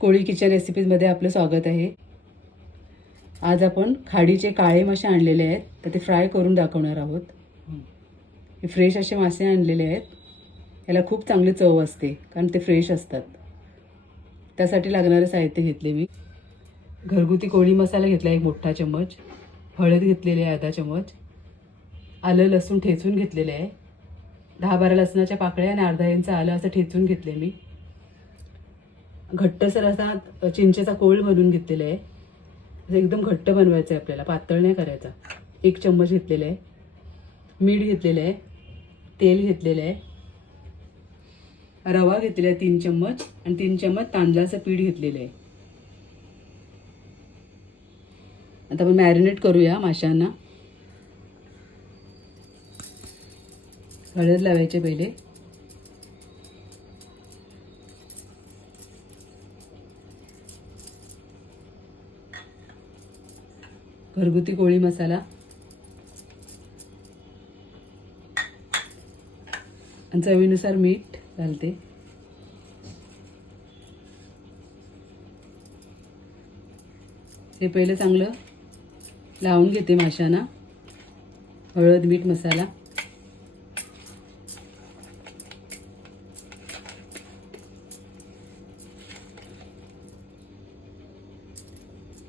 कोळी kitchen रेसिपीजमध्ये आपलं स्वागत आहे. आज आपण खाडीचे काळे मासे आणलेले आहेत. तर ते फ्राय करून दाखवणार आहोत. हे फ्रेश असे मासे आणलेले आहेत. याला खूप चांगली चव असते कारण ते फ्रेश असतात. त्यासाठी लागणारे साहित्य घेतले मी. घरगुती कोळी मसाला घेतला एक मोठा चम्मच. हळद घेतलेली आहे अर्धा चम्मच. आलं लसूण ठेचून घेतलेलं आहे. दहा बारा लसणाच्या पाकळ्या आणि अर्धा इंच आलं असं ठेचून घेतले मी. घट्टसर असा चिंचेचा कोळ बनवून घेतलेला आहे. असं एकदम घट्ट बनवायचं आहे आपल्याला पातळ नाही करायचा. एक चम्मच घेतलेला आहे. मीठ घेतलेलं आहे. तेल घेतलेलं आहे. रवा घेतलेला आहे तीन चम्मच आणि तीन चम्मच तांदळाचं पीठ घेतलेलं आहे. आता आपण मॅरिनेट करूया माशांना. हळद लावायचे पहिले. घरगुती कोळी मसाला. आणि चवीनुसार मीठ घालते. हे पहिलं चांगलं लावून घेते माशांना. हळद मीठ मसाला.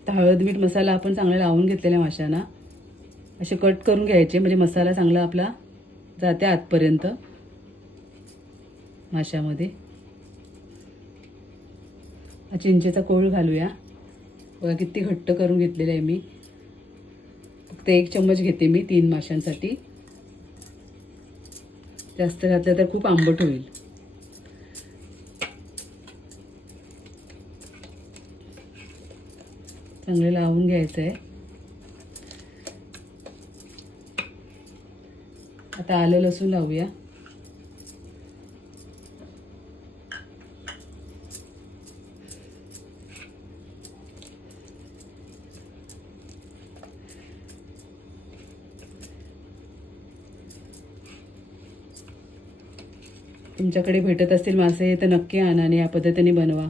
आता हळद मीठ मसाला आपण चांगला लावून घेतलेल्या माशांना. असे कट करून घ्यायचे म्हणजे मसाला चांगला आपला जाते आतपर्यंत माशामध्ये. हा चिंचेचा कोळ घालूया. बघा किती घट्ट करून घेतलेलं आहे मी. फक्त एक चम्मच घेते मी तीन माशांसाठी. जास्त घातलं तर खूप आंबट होईल. चांगलं लावून घ्यायचं आहे आता आलं लसूण लावूया. तुमच्याकडे भेटत असतील मासे तर नक्की आणा आणि या पद्धतीने बनवा.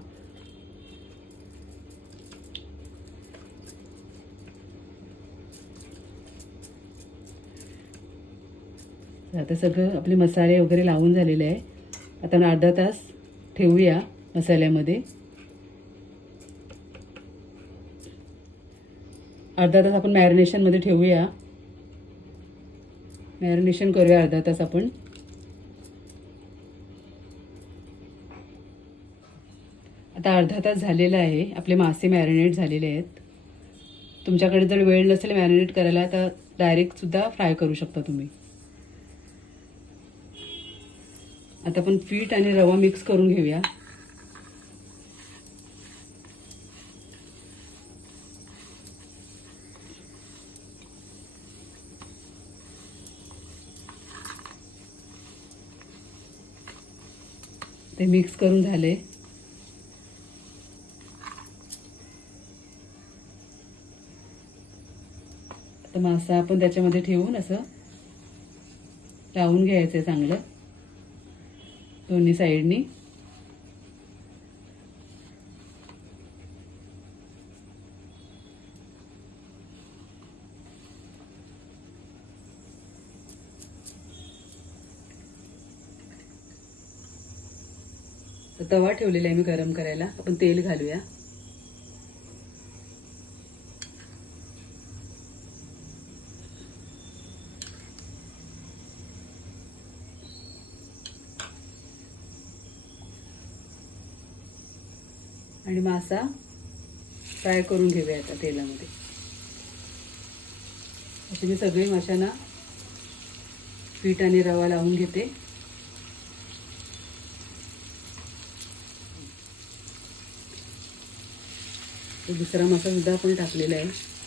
आता सगळं आपले मसाले वगैरे लावून झालेले आहे. आता अर्धा तास ठेवूया मसाल्यामध्ये. अर्धा तास आपण मॅरिनेशनमध्ये ठेवूया. मॅरिनेशन करूया अर्धा तास आपण. आता अर्धा तास झालेला आहे. आपले मासे मॅरिनेट झालेले आहेत. तुमच्याकडे जर वेळ नसेल मॅरिनेट करायला तर डायरेक्टसुद्धा फ्राय करू शकता तुम्ही. आता आपण पीठ आणि रवा मिक्स करून घेऊया. ते मिक्स करून झाले. तर मासा आपण त्याच्यामध्ये ठेवून असं लावून घ्यायचं आहे चांगलं. दोन्ही साईडनी. तर तवा ठेवलेला आहे मी गरम करायला. आपण तेल घालूया. आणि मासा फ्राय करून घेऊया आता तेलामध्ये. असे मी सगळे माशांना पीठ आणि रवा लावून घेते. दुसरा मासा सुद्धा आपण टाकलेला आहे.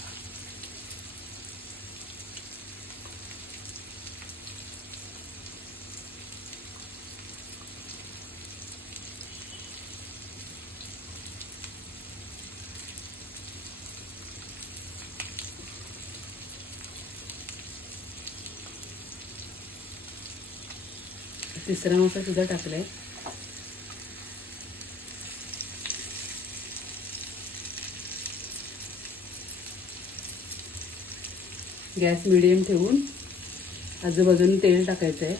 तिसरा मसाला सुद्धा टाकले आहे गॅस मिडियम ठेवून आजूबाजूने तेल टाकायचं आहे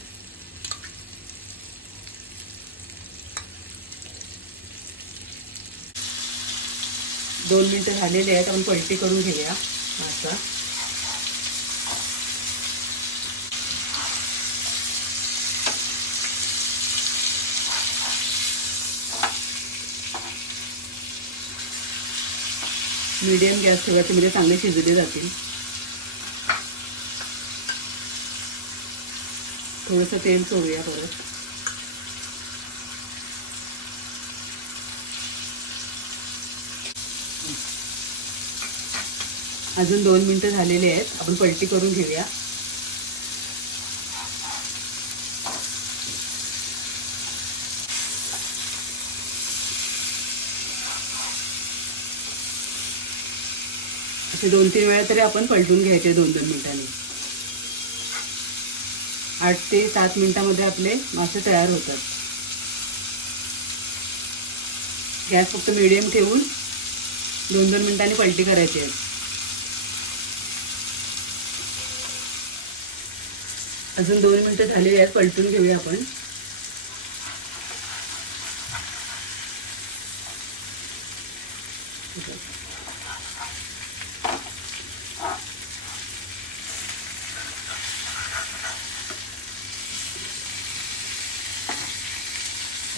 दोन मिनटं झालेले आहेत आपण पलटी करून घेऊया मासा. मीडियम गॅस ठेवायचे म्हणजे चांगले शिजले जातील. थोडंसं तेल सोडूया परत. अजून दोन मिनटं झालेले आहेत आपण पलटी करून घेऊया. असे दोन तीन वेळा तरी आपण पलटून घ्यायचे दोन दोन मिनिटांनी. आठ ते सात मिनिटामध्ये आपले मासे तयार होतात. गॅस फक्त मिडियम ठेवून दोन दोन मिनिटांनी पलटी करायची आहे. अजून दोन मिनटं झालेली आहेत पलटून घेऊया आपण.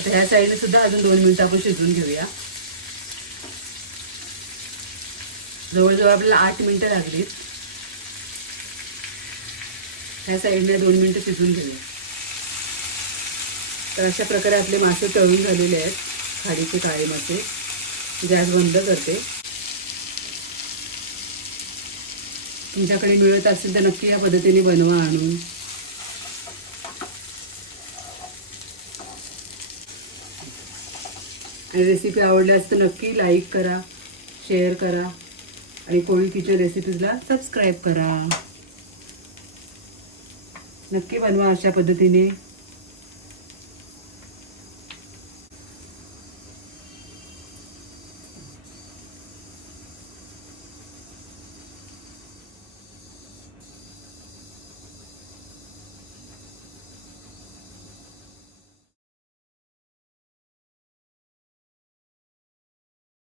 तर ह्या साईडने सुद्धा अजून दोन मिनिटं आपण शिजवून घेऊया. जवळजवळ आपल्याला आठ मिनिटं लागलीत. ह्या साईडने दोन मिनिटं शिजवून घेऊया. तर अशा प्रकारे आपले मासे तळून झालेले आहेत खाडीचे काळे मासे गॅस बंद करते. तुमच्याकडे मिळत असेल तर नक्की या पद्धतीने बनवा आणून. आणि रेसिपी आवडल्यास तर नक्की लाईक करा शेअर करा आणि कोळी किचन रेसिपीजला सबस्क्राईब करा. नक्की बनवा अशा पद्धतीने.